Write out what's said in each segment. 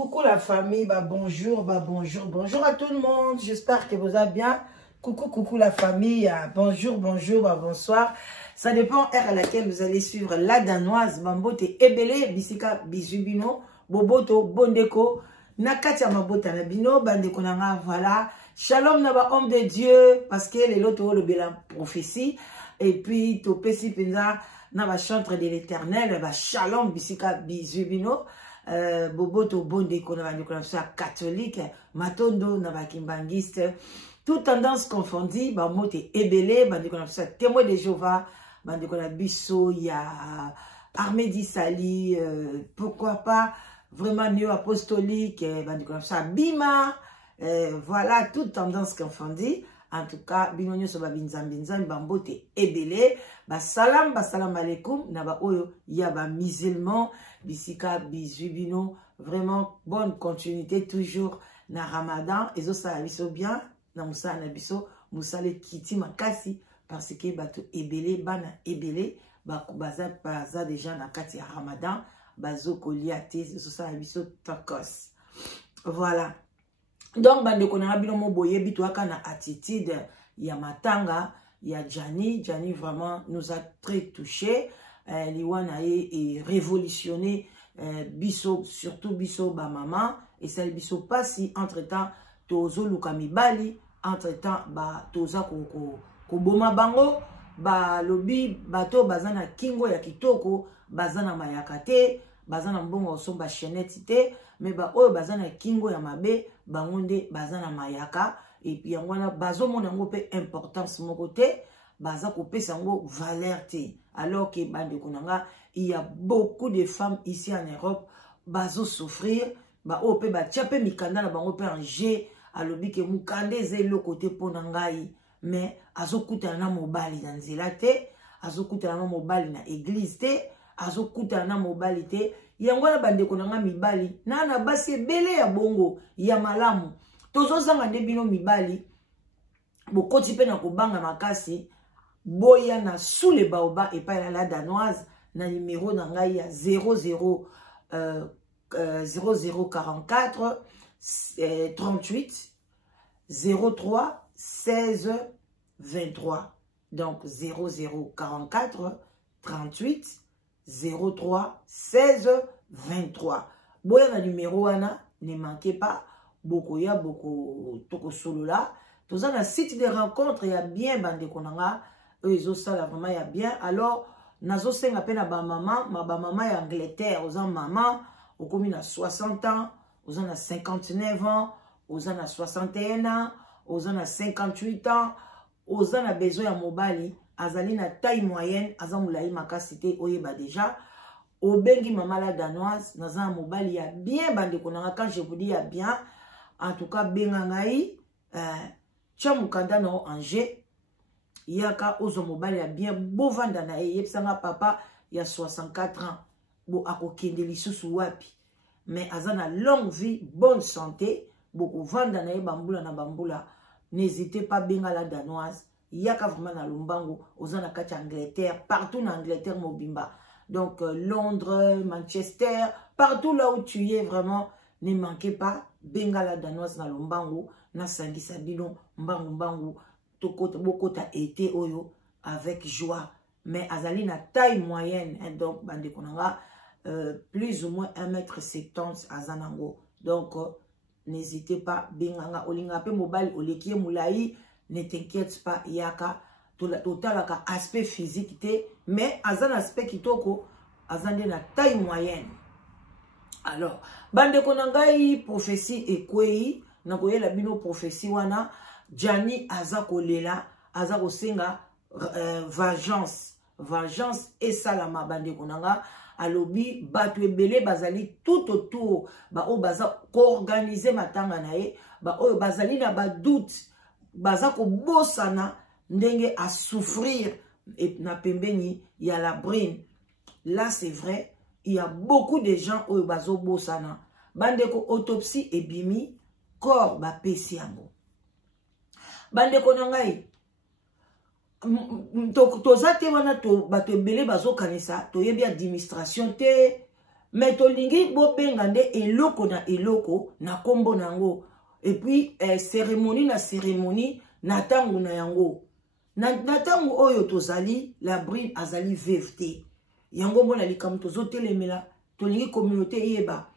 Coucou la famille, bonjour à tout le monde. J'espère que vous allez bien. Coucou la famille, bonjour, bonsoir. Ça dépend heure à laquelle vous allez suivre la danoise. Bambote ebele, bisika, bisubino, boboto, bondeko, nakati ya mabota na bino, bandeko nanga, voilà. Shalom naba homme de Dieu, parce que les loto le bela prophétie. Et puis, to pesi penza, naba chantre de l'éternel, shalom, bisika, bisubino. Boboto bondeko na bandeko na catholique, matondo na bakimbangiste, toute tendance confondue, mote ebele, bandeko na témoin de Jéhovah, bandeko na biso, il y a armée d'Isali, pourquoi pas, vraiment néo-apostolique, bandeko na bima, voilà, toute tendance confondue. En tout cas, binonyo so babinzambinzam bambote ebele, salam alaikum, naba oyo ya ba musulman, bisika bizubino, vraiment bonne continuité toujours na Ramadan, ezo sala biso bien, na musa na biso, musale kiti makasi, parce que bato ebele, bana ebele, baza déjà na kati ya Ramadan, bazo koliate, ezo sala biso takos. Voilà. Donc, bandeko na bino mo boye bitwaka na attitude ya matanga ya Jani vraiment nous a très touché. Liwana est révolutionné biso, surtout biso ba maman et celle biso pasi entre temps tozo lukami bali entre temps ba toza ko boma bango ba lobi bato bazana kingo ya kitoko bazana mayakate bazana mbongo somba chenette te mais ba oyo bazana kingo ya mabe bangonde bazana mayaka et puis yangwana bazo monango pe importance moko te baza ko pesa ngo valeur te alors que bande konanga il y a beaucoup de femmes ici en Europe bazo souffrir ba o pe ba tiape mikanda na bango pe anje alobi ke mukande zelo côté pona ngai mais azokutana na mobali na nzela te azokutana na mobali na église te azokutana na mobali te yangwana bande konanga mibali na basi ebele ya bongo ya malamu tozozanga nde bino mibali bokoti pe na kobanga makasi boya na sous les baobas et pas la danoise na numéro na ngai ya 0044 38 03 16 23 donc 0044 38 03 16 23. Boya na numéro wana, ne manquez pas. Bokoya boko toko solo là. Toza na site de rencontre ya bien bande konanga. Ezo sala vraiment ya bien. Alors nazo senga pe na ba maman ya Angleterre, oza maman, okomi na 60 ans, oza na 59 ans, oza na 61 ans, oza na 58 ans, oza na besoin ya mobali. Azali na taille moyenne, azamulaï makasite oyeba déjà. Obengi mama la danoise, naza mobali ya bien bande konanga. Quand je vous dis ya bien, en tout cas bengangai, chamukanda no anje, yaka ozo mobali ya bien, bo vanda na yepsanga papa ya 64 ans, bo akokende lisusu wapi. Mais azana longue vie, bonne santé, bo vanda na bambula na bambula, n'hésitez pas benga la danoise. Yaka vraiment na Lumbango, aux Anakati Angleterre, partout en Angleterre, Mobimba. Donc Londres, Manchester, partout là où tu es vraiment, ne manquez pas, Bengala danoise na Lumbango, na Sangi Sabino, Mbangu, Tokota, Bokota été Oyo, avec joie. Mais Azali na taille moyenne, hein, donc Bande Konanga, plus ou moins 1m70 Azanango. Donc n'hésitez pas, Benganga, Olingape Mobile, Olekie Moulaï. Ne t'inquiète pas, yaka, total aspect physique, mais azan aspect kitoko, azan de la taille moyenne. Alors, bande konangai prophétie et kwei, nakoye la bino prophétie wana, Jani azako lela, azako senga vengeance et salama bande konanga, alobi batu ebele bazali tout autour, ba o baza ko-organiser matanga nae, ba o bazali na ba doute. Bazako bosana ndenge à souffrir et na pembeni il y a la brine. Là c'est vrai, il y a beaucoup de gens au bazo bosana. Bandeko autopsie et bimi corps ba pesiango. Bandeko nangai to zate wana to bato ebele bazo kanisa to yebi administration te mais tolingi bo bengande eloko na eloko na kombo nango. Et puis cérémonie na cérémonie na tangu na yango. Na tangu oyo tozali la bride azali vevte. Yango mona likamu tozo telemela tolingi communauté yeba.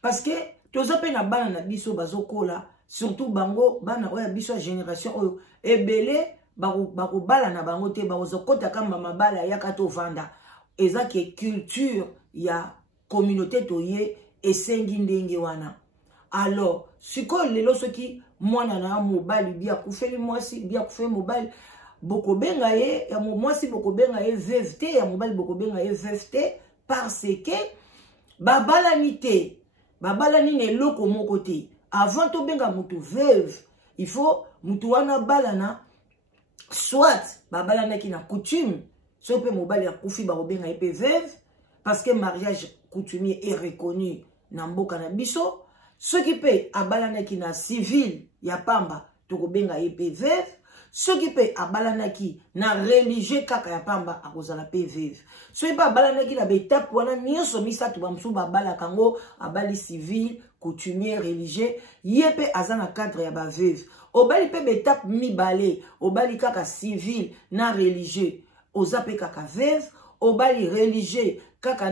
Parce que tozo pe na bana na biso bazokola surtout bango bana oya biso génération oyo ebele bako bala na bango te bazokota kama mabala yaka to vanda. Eza ke culture ya communauté toye esengi ndenge wana. Alors, siko lelo soki mwana na mobali bia kufeli mwasi bia kufeli mobali boko benga ye ya mwasi boko benga ye vevte ya mobali boko benga ye vevte parce que babalani te babalani ne loko moko te. Avant to benga mutu veuve il faut mutu wana balana soit babalana ki na coutume so pe mobali ya kufi bako benga ye pe veuve parce que mariage coutumier est reconnu na mboka na biso. Ce qui peut abalanaki na civil ya pamba toko benga ye pe veuve. Ce qui peut abalanaki na religieux kaka ya pamba akozala pe veuve. Ce qui peut abalanaki na betape wana nyonso misatu bamsu babala kango abali civil coutumier religieux yepe azana cadre ya ba veuve. Obali pe betape mibale obali kaka civil na religieux ozape kaka veuve. Obali religieux kaka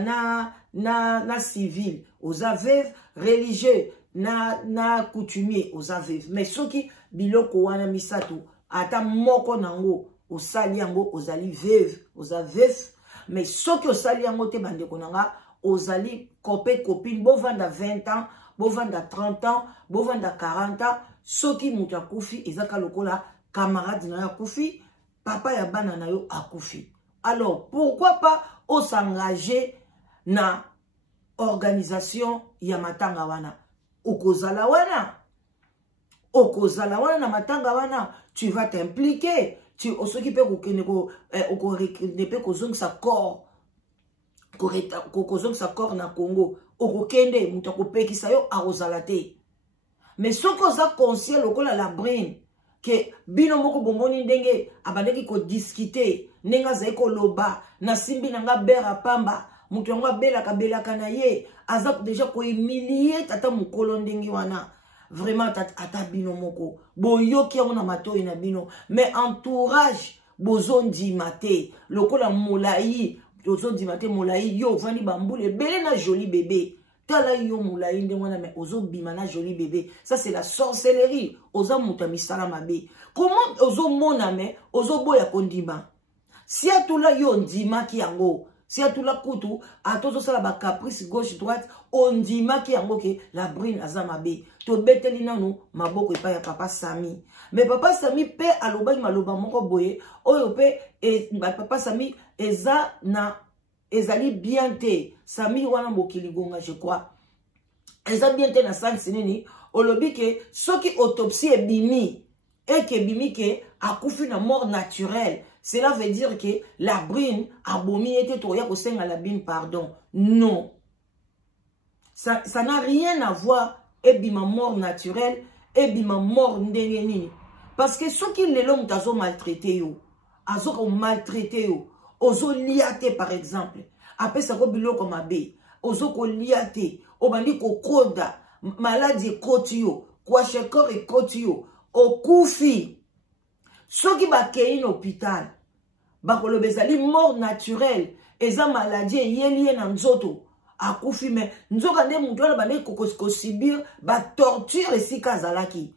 na civil oza veuve. Religieux na coutumier oza veuve. Mais soki biloko wana misatu ata moko nango osali yango ozali veuve oza veuve. Mais soki osali yango te bandeko nanga ozali copine bovanda 20 ans bovanda 30 ans bovanda 40 ans. Soki mutu akufi ezaka lokola camarade na akufi papa ya bana na yo akufi. Alors pourquoi pas s'engager na organisation ya matanga wana okozala wana na matanga wana tu vas t'impliquer tu osoki pe kokene ko ne pe kozongisa corps kozongisa corps na Congo okokende mutu akopekisa yo akozala te. Mais soki oza conscient lokola la brine que bino moko bomoni ndenge abandeki ko discuter ndenge azali koloba na simbi nanga bera pamba mutu yango belaka na ye aza déjà ko humilier tata mukolo ndenge wana. Vraiment ata bino moko boyoki yango na matoi na bino. Mais entourage bozondi mate lokola molai bozondi mate molai yo vandi bambule bele na joli bébé. Tala yo moulaï nde wana mais ozo bimana joli bébé. Ça c'est la sorcellerie. Oza muta misala mabe. Comment ozo mona me ozo boya kondima. Si atula yo ndima ki yango. Si atula kutu atozo sala ba caprice gauche droite ondima ki yango ke la brine aza mabe. To beteli nanu maboko epa ya papa Sami. Mais papa Sami pe aloba maloba moko boye oyo pe papa Sami eza na ezali bien te. Sami wana mokili gonga je crois. Eza bien te na sansi nini. Olobi ke soki autopsie ebimi. Et ke bimi ke akufi na mort naturelle. Cela veut dire que la brine a bomi était toya ko senga la brine pardon. Non. Ça n'a rien à voir ebima mort naturelle ebima mort ndenge nini. Parce que soki lelo mutazo maltraité yo. Azo ko maltraité yo. Ozo liate par exemple. Après ça ko biloko mabe. Ozo ko liate. Obandi ko koda. Maladie koti yo. Kwa shekor e koti yo. Okufi. Soki bakei na hôpital. Bakolo bezali mort naturelle. Eza maladie yeliye na nzoto. Akufi me. Nzoka nde mutu wana bande ko subir. Ba torture esika zalaki.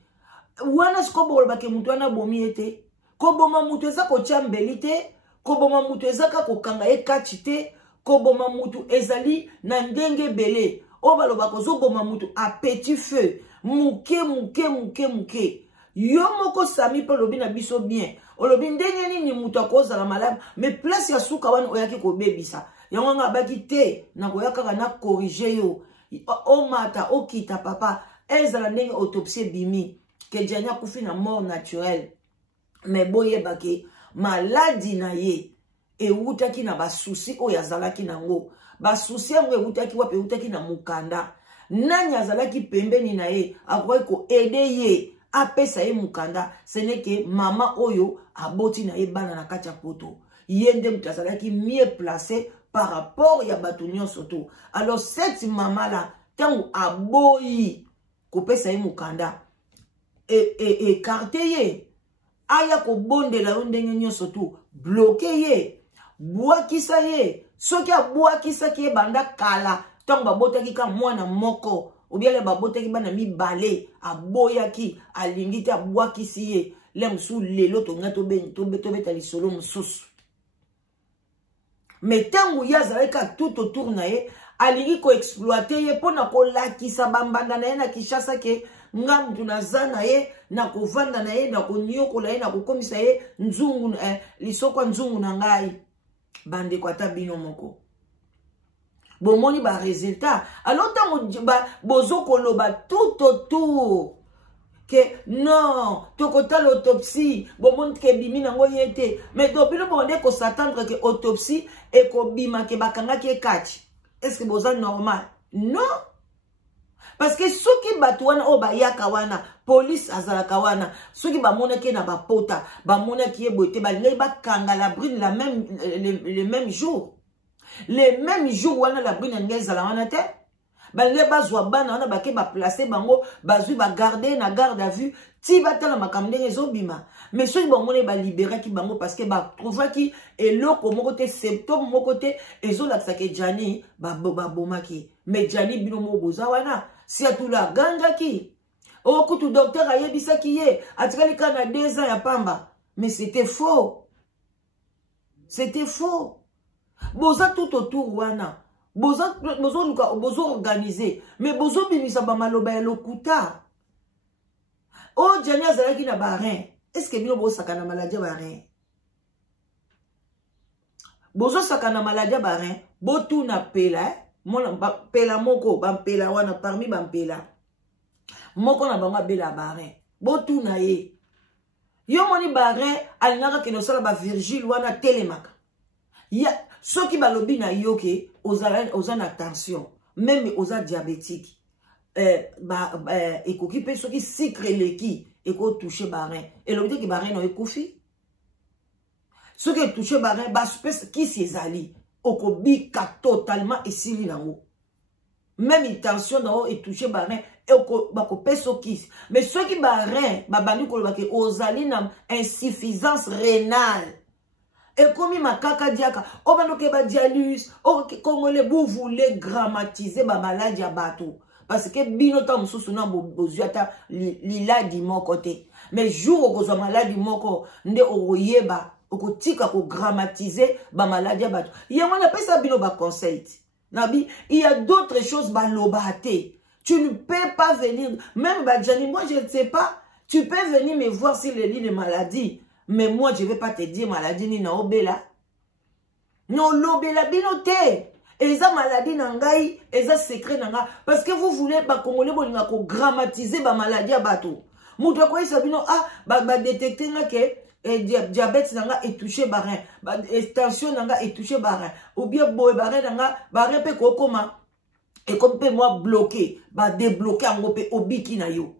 Wana siko bolo bake mutu wana bomi ete. Ko boma mutu eza ko chambeli te. Koboma mutu ezaka kokanga ye kati te. Koboma mutu ezali na ndenge bele. Obaloba kozo boma mutu a petit feu. Muke. Yo moko Sami pe lobi na biso bien. Olobi ndenge nini mutu akoza la malade. Mais place ya suka wana oyaki ko bebisa. Yango nga baki te. Na koyaka na corriger yo. O mata, o kita papa. Ezala ndenge autopsie bimi. Ke janya kufi na mort naturelle. Mais boye baki. Maladi na ye ewutaki na basusi oyo azalaki nango basusi yango ewutaki wapi ewutaki na mukanda nani azalaki pembeni na ye akoki ko ede ye apesa ye mukanda seneke mama oyo aboti na ye bana na kati ya poto ye nde mutu azalaki mieux placé par rapport à Batunyon surtout. Alors cette maman là, tant à boyi, coupé ça y mukanda, et écarté aya ko bonde la onde surtout, bloqué ye, bois qui ça y est, ce qui a bois qui ça qui est banda kala, tant babota qui ka mwana moko. Ou bien les babote qui bana mi balé à boyaki à lingite à bois qui siye l'aime sous les lots to ngato ben to betali solo msous. Mais tant où ya zaleka tout autour nae a lingi ko exploiter ye pona ko laki sa bambanda nae na kishasa ke ngam tunazana ye na ko vanda nae na ko nyoko la ye na ko komisa ye nzungu lisoko nzungu na ngai bande kwa tabino moko. Bon, moni ba résultat. Alors, tant bozo koloba tout autour. Que non, tokota l'autopsie. Bon, mon ke bimi nango yete. Mais depuis le monde, qu'on s'attendre que autopsie et qu'on bima ke bakanga ke catch. Est-ce que boza normal? Non. Parce que ceux qui batouana o ba yakawana, police azala kawana, ceux qui ba mona ke na ba pota, ba mona ki e boite, ba ngai ba kanga la brune la même, le même jour. Les mêmes jours où on a la brune anglaise à la manate, les bazwa bana on a baké ba placer bango, bazu ba garder na garde à vue, ti bata la makamde rezo bima. Mais ceux qui bon on ba libérer qui bango parce que ba trouva qui et l'autre mon côté symptôme mon côté ezo la que Jani ba boma qui. Mais Jani bino mo boza wana, si a tout la ganga qui. Oh kutu docteur a yebisa qui est, atikali kana 2 ans ya pamba. Mais c'était faux. C'était faux. Boza tout autour wana. Boza organisé. Mais bozo bimisa ba maloba ya lokuta. Oh Jani azalaki na barin. Est-ce que bino bozo sakana maladie barin? Bozo sakana maladie barin. Botu na pela. Pela moko. Bampela wana parmi bampela. Moko na banga bela barin. Botu na ye. Yo moni barin. Alinaka kenosala ba Virgile wana telemaka. Ya. Ceux qui balobi na yoke, aux attention, même aux diabétiques, et qui ceux qui sucre les qui, et qui touche barin. Et l'objet qui barin non koufi. Ceux qui touche barin, qui s'y ali, au kobi ka totalement et sili na haut. Même intention na haut et touche barin, et au peso qui. Mais ceux qui barin, babani kolobake, aux ali na insuffisance rénale. Et comme ma kaka diaka, oh ben ok ba dialyse, oh congolais vous voulez grammatiser ma maladie à bateau. Parce que binotam mususu na bozuata lila di mon côté. Mais jour où vous maladie moko nde okoyeba, okotika ko grammatiser ba maladie à bateau. Yama na pesa bino ba conseil. Nabi, il y a d'autres choses ba lobate. Tu ne peux pas venir, même ba Jani, moi je ne sais pas, tu peux venir me voir sur le lit de maladie. Mais moi, je ne vais pas te dire maladie ni na obela. Non, l'obela binote. Et ça maladie nangai, et ça secret nanga. Parce que vous voulez, ba congolais, bolinga ko grammatiser ba maladie à bateau. Moutou quoi ça bino, ah, ba détecter nga ke, diabète nanga est touché barin. Tension nanga est touché barin. Ou bien boy barin nanga, barin pe kokoma. Et comme pe moi bloqué, ba débloquer en pe obiki na yo.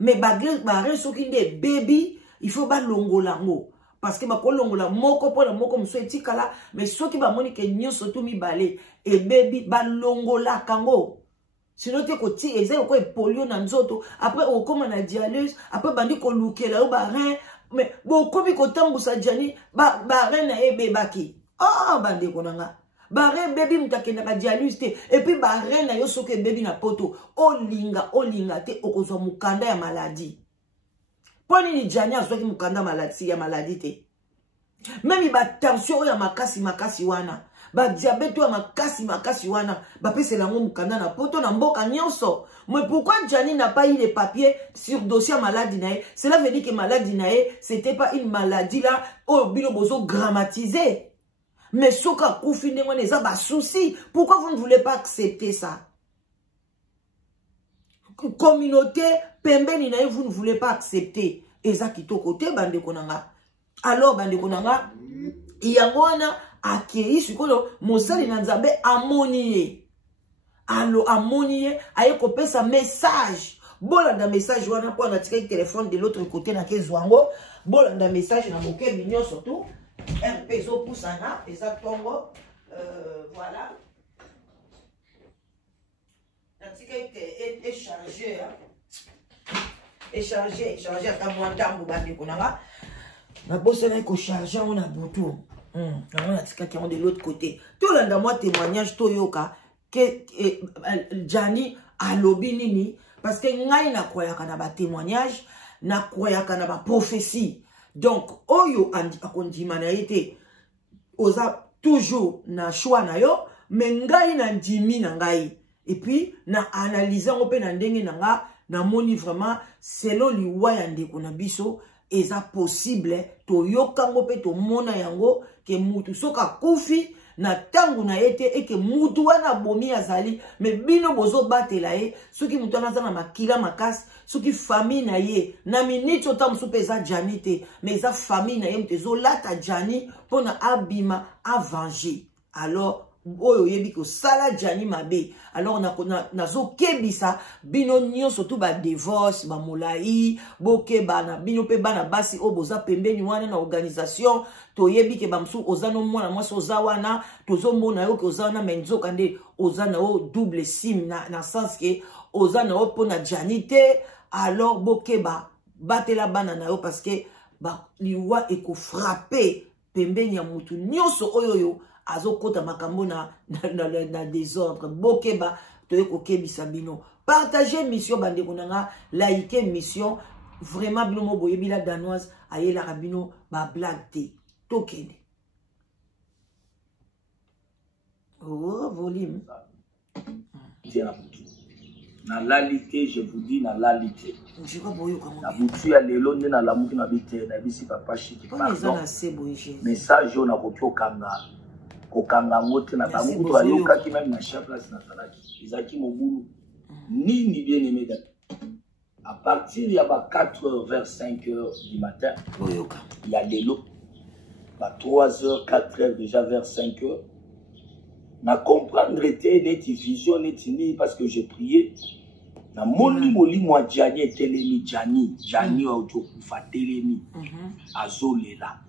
Mais barin sokinde baby, il faut ba longola ngo. Parce que ba ko longola moko pona moko mso etikala, mais soki ba moni ke nyonso to mi balé et baby ba longola kango. Sinon te ko ti eza ko polio na nzoto, après o koma na dialyse, après bandi ko lukela o ba rein, mais bo komi ko tambusa Jani ba rein na ebebaki. Ah bandi ko nanga. Ba rein baby mutakenda ka dialyse te et puis ba rein na yo soki baby na poto, o linga te okozwa mukanda ya maladie. Poni ni Jani azwaki mukanda maladie ya maladie te. Même il ba tension ya makasi wana. Ba diabète ya makasi wana. Ba pese la mukanda na poto na mboka nyonso. Mais pourquoi Jani n'a pas eu les papiers sur dossier maladie nae? Cela veut dire que maladie nae, c'était pas une maladie là, oh bilo bozo grammatisé. Mais soka koufine wana eza ba souci. Pourquoi vous ne voulez pas accepter ça? Communauté, pembeni nae, vous ne voulez pas accepter. Eza kito kote bande konanga. Alors bande konanga, yangona akei sikoyo mosali na nzambe amoniye. Allo amoniye aye kopesa message. Bolanda message wana po na tika téléphone de l'autre côté na kezwango. Bolanda message na moke mignon surtout. RP zo pusana eza tongo. Voilà. Et chargé. Et chargé à moins d'ambo bande konanga. Na bosse na ko charger on a bouton. On a tika qui de l'autre côté. Tout le monde moi témoignage to yoka que Jani a lobby nini parce que ngai na koyaka na ba témoignage na koyaka na ba prophétie. Donc oyo andi akondima na été oza toujours na choix na yo mais ngai na ndimi na ngai. Et puis, na analyser on peut na ndenge nanga na moni vraiment selon liwa ya ndeko na biso eza possible to yokango pe to mona yango ke mutu soka kufi na tangu na yete et que mutu wana bomi azali mais bino bozo batela ye soki mutu anaza na makila makasi soki famille na ye na minute otam so peza Jani te mais eza famille na ye mtezo lata Jani pona abima a venger alors oyo yebi ko sala Jani mabe alors na zo kebisa bino nyo surtout ba divorce ba molai boke bana bino pe bana basi o boza pembeni wana na organisation to yebi ke bamsu ozano mwana mwasi ozawana tozo mona yo ke ozana menzo kande ozana o double sim na sens ke ozana o pona Jani te alors boke ba batela bana na yo parce que ba liwa eko frapper pembeni ya mutu nyoso oyo azokota makambo na désordre bokeba toye kokebisa bino partager mission bande konanga like mission vraiment bino mo boyebi la danoise ayela rabino ba blague te tokende oh volume na lalité je vous dis na lalité je crois boyo comme na butu ya lelo nde na lamuki na bite na bisi papa chiki pardon message on a kopio kanga kokanga ngote na bango to ayoka ki même na chef place na salaki izaki mobulu nini bien aimé à partir ya ba 4h vers 5h du matin il y a des lots à 3h 4h déjà vers 5h na comprendre était net vision net ni parce que j'ai prié na moni moli moi Jani telemi Jani auto kufa telemi azolela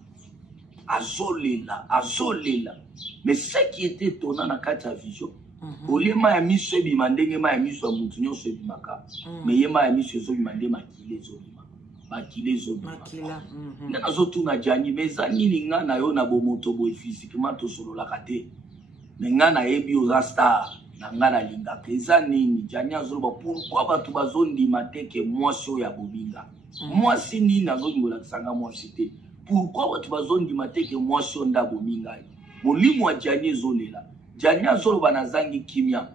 mais ce qui était étonnant dans la vision, au lieu de mis ce bimandé, ma mis sur Moutinho, ce bimaka, mais il m'a mis sur ce bimandé, makilé zobima. Makilé zobima. N'a zotou na Jani, mais zani ninga na yo na bomoto boy physiquement to solo la kate. Ninga na ebi o rasta, na ngana linga. Zani ni Jani azolo pourquoi batu bazondi mateke moi so ya bobinga. Moi si ni na zoni ngola sanga moi cité. Pourquoi tu vas zone du matin que moi suis en dabominga? Molimo wa Jani zolela. Jani azolo banazangi kimia.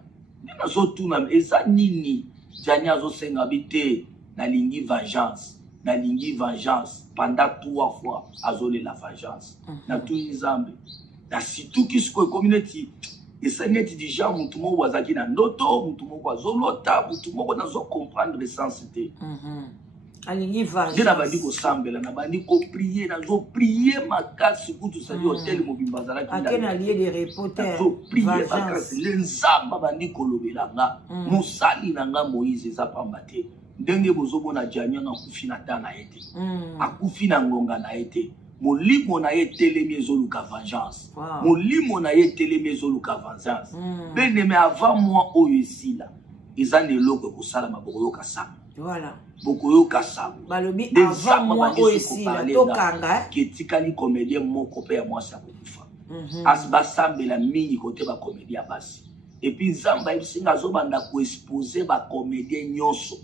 Nina zotu na eza nini? Jani azo senga bite na lingi vengeance. Na lingi vengeance pendant 3 fois azole la vengeance. Na tout nzambe. Na situ kisko community eseneti déjà mutu mo wazaki na ndoto, mutu mo kwa zolota, mutu mo na zo comprendre le sens te. Alingi vengeance. Na bandi ko sambela na bandi ko prier na zo prier makasi kutu sali hotel mobimba zala ki. Akena lieu de repos terre. Zo prier makasi lenzamba bandi ko lobela nga. Musali na nga Moïse za pambate. Ndenge bozo bona Jani na kufina dana ete. Akufi na ngonga na ete. Molimo na ye telemi ezoluka vengeance. Molimo na ye telemi ezoluka vengeance. Beneme avant moi oyo esila. Ezande loko ko sala maboko yoka sama. Voilà. Bokoyo kasabo. Balobi avant moi aussi la tokanga qui tikali comédien moko pe ya mwasa kokufa. Asba sambela mingi côté ba comédien basi. Et puis Zamba isinga zo banda ko exposer ba comédien nyonso.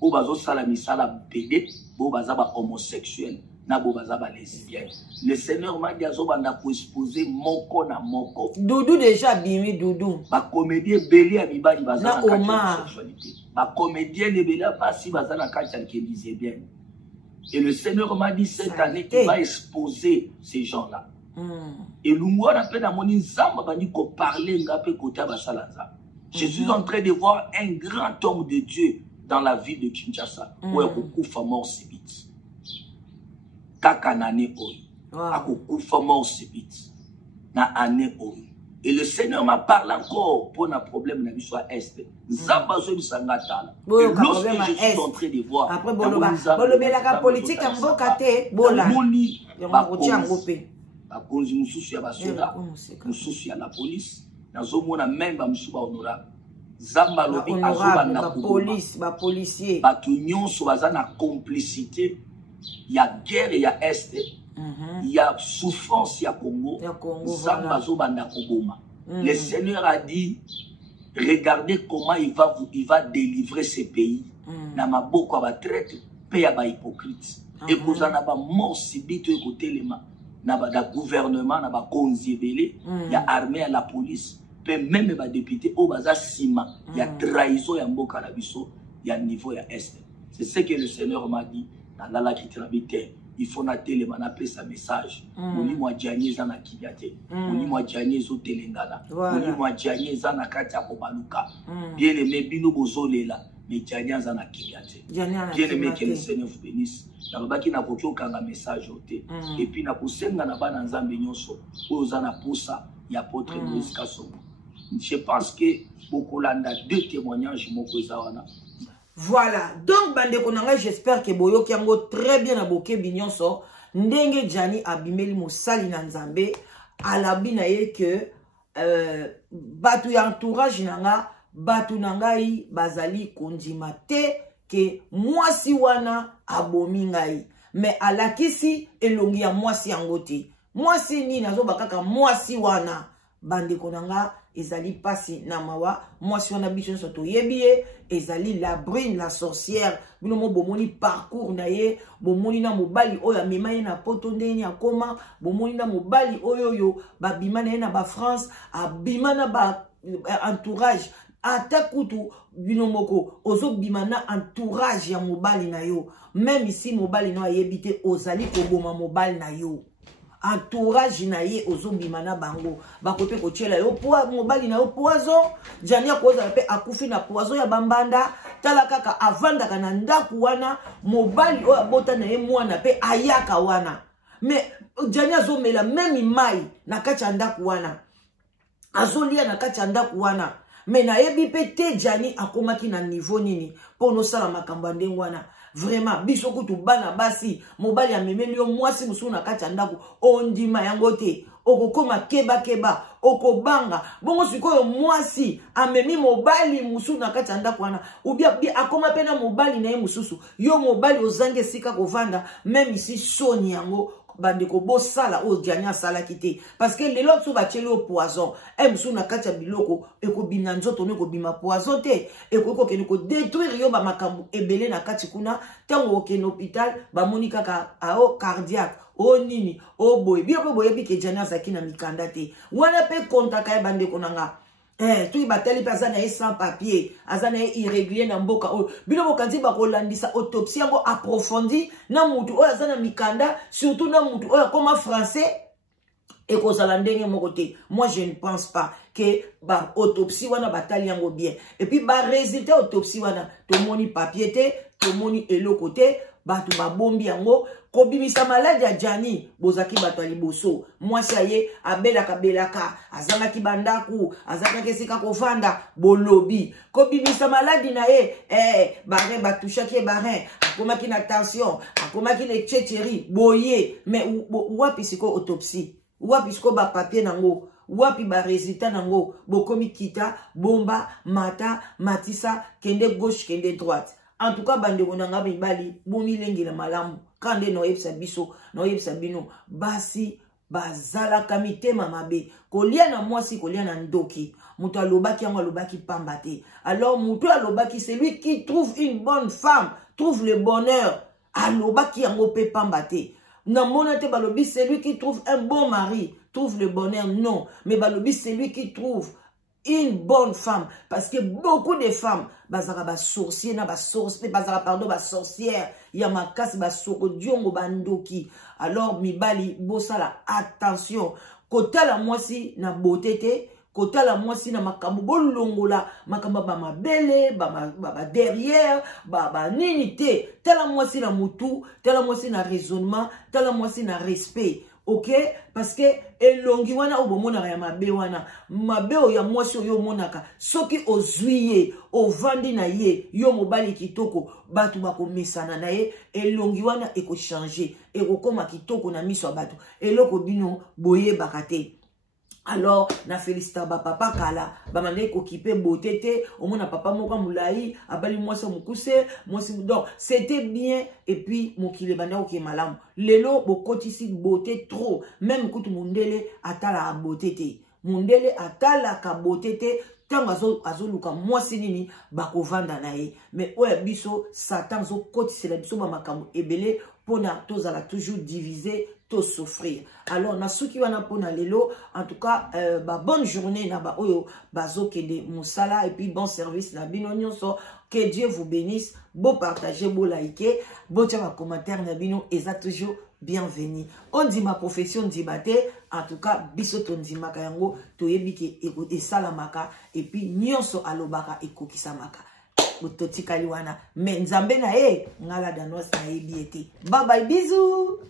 O bazo sala misala PD, bo baza ba homosexuel, na bo baza ba lesbienne. Le Seigneur m'a dit zo banda ko exposer moko na moko. Doudou déjà bimi Doudou. Ba comédien belé ya mibali baza na sexualité. Ma comédienne Ebela Passi Bazana Kachal qui disait bien. Et le Seigneur m'a dit cette année qu'il va exposer ces gens-là. Et l'Ungwa n'a pas d'amoni Zamba bani ko parler ngapé côté Basalanza. Je suis en train de voir un grand homme de Dieu dans la ville de Kinshasa. Où il koufa mort subite. Kakanane oi. Akoufa mort subite. Na année oi. Et le Seigneur m'a parlé encore pour un problème dans l'histoire Est. Zamba zo bisangatala. Et lorsque je suis en train de voir. Après boloba la politique en bokate bola. Moni bakonzi mosusu ya basoda mosusu ya la police nazomona même bamosusu bahonorable Zamba alobi azobanda policier bato nyonso baza na complicité ya guerre ya este ya souffrance ya Congo Zamba azobanda koboma. Le Seigneur a dit regardez comment il va délivrer ce pays na maboko ba traite pe ya ba hypocrite et kozana ba mort subite ekotelema na ba gouvernement na ba konzi ebele ya armée ya la police pe même ba député au baza sima ya trahison ya mboka na biso ya niveau ya est. C'est ce que le Seigneur m'a dit dans la kitravité. Il faut na telema na pesa message moni mwa janye za na kibiate moni mwa janye zo telengala moni mwa janye za na kati ya kobaluka bien aimé bino bozolela mais janye za na kibiate bien aimé que le Seigneur vous bénisse na babaki na kokokanga message ote et puis na kosenga na bana nzambe nyonso oyo za na posa ya apôtre Moïse Kasongo. Je pense que beaucoup landa deux témoignages moko zawana. Voilà, donc bande konanga, j'espère que boyo kiango très bien aboke binyonso ndenge Jani abimeli mosali na nzambe alabi na ye que batu ya entourage nanga batu nangai bazali kondima te ke mwasi wana abomi ngai mais alakisi elongi ya mwasi yango te mwasi ni nazo bakaka mwasi wana bande konanga ezali pasi na mawa mwasi wana biso soto yebie ezali la brune la sorcière bino mo bomoni parcours na ye bomoni na mobali oyo amema ye na poto ndeni akoma bomoni na mobali oyo yo babima na ye na ba France abima na ba entourage ata kutu bino moko ozo bima na entourage ya mobali na yo même ici mobali no ayebite ozali koboma mobali na yo entourage na ye ozobima na bango bakope kochela yo poa mobali na yo poison Jani akoza pe akufi na poison ya bambanda tala kaka avandaka na ndaku wana mobali oyo abota na ye mwana pe ayaka wana mais Jani azomela même mai na kati ya ndaku wana azolia na kati ya ndaku wana mais na yebi pe te Jani akomaki na niveau nini pono sala makambo ndengo wana. Vraiment, biso kutu bana basi, mobali ya memeli yo mwasi musu na kati ya ndaku, ondima yango te, okokoma keba keba, okobanga, bongo sikoyo mwasi, amemi mobali musu na kati ya ndaku wana, ubia akoma pena mobali na ye mususu, yo mobali ozange sika kovanda, même ici soni yango, bandeko bo sala o Jani sala kite parce que les autres ba cheli au poison emsu na kati ya biloko ekobina nzoto ne kobima poison te ekoko ke ko détruire yo ba makambu ebele na kati kuna tango ke hôpital ba monika ka ao cardiaque o nini o boy bien ko boye bi ke Jani azaki na mikanda te wana pe kontaka ya bandeko nanga tu batali pazana e sans papier azana e irrégulier na mboka o bino bokanzi ba kolandisa autopsie yango approfondie na mutu o azana mikanda surtout na mutu o comme français et kozala ndenge moko te. Moi je ne pense pas que ba autopsie wana batali yango bien et puis ba résultat autopsie wana to moni papier te to moni eloko te batu ba bombi yango kobimisa maladi ya Jani bozaki bato liboso mwasi aye abelaka azangaki bandaku azangaki esika kovanda bolobi kobimisa maladi na ye barin batushaki barin akomaki na tension akomaki na tchetcheri boye mais wapi siko autopsie wapi siko ba papier nango wapi ba résultat nango bokomi kita bomba mata matisa kende gauche kende droite. En tout cas, bande konanga mibali, bomi lengi la malamu, kande no yebsa biso, no yebsa bino, basi, bazala kamite mamabe, kolia na mwasi, kolia na ndoki, mutu alobaki yango alobaki pambate. Alors, mutu alobaki, c'est lui qui trouve une bonne femme, trouve le bonheur, alobaki yango pe pambate. Na monate balobi, c'est lui qui trouve un bon mari, trouve le bonheur, non, mais balobi, c'est lui qui trouve une bonne femme, parce que beaucoup de femmes bazara ba sorcier na ba sorcier bazara pardon ba sorcière ya makasi ba sokodiongo bandoki. Alors mibali bosala attention kotala mwasi na beauté kotala mwasi na makambo bolongola makambo ba mabele ba derrière ba nini te tala mwasi na mutu tala mwasi na raisonnement tala mwasi na respect ok, parce que elongi wana obomona ya mabe wana mabe o ya mwasi oyo monaka soki ozwiye ovandi na ye yo mobali kitoko batu bakomesana na ye elongi wana eko changer ekokoma kitoko na miso batu eloko bino boye bakate. Alors, na félicita ba papa kala, ba mande ko kipe beauté te, au moins na papa moka moulaï, abali moi ça moukuse, moi c'est donc c'était bien et puis mon kile bana ok malam. Lelo bo kotisi beauté trop, même kutu mundele atala beauté te. Mundele atala ka beauté te. Tant azoluka mwasi nini bakovanda na ye mais oya biso satan zo kotisi la biso ba makambo ebele pona tozala toujours diviser to souffrir. Alors na suki wana pona lelo en tout cas bonne journée na ba oyo bazokende musala et puis bon service na bino nyonso. Que Dieu vous bénisse, beau partager, beau liker, beau tiens ma commentaire na bino eza toujours bienvenue. On dit ma profession dit bate, en tout cas biso ton dit maka yango to yebike e salamaka et puis nyonso alobaka ekokisamaka. Bototi kaliwana mais nzambe na ngala danois na ebiete. Bye bye bisous.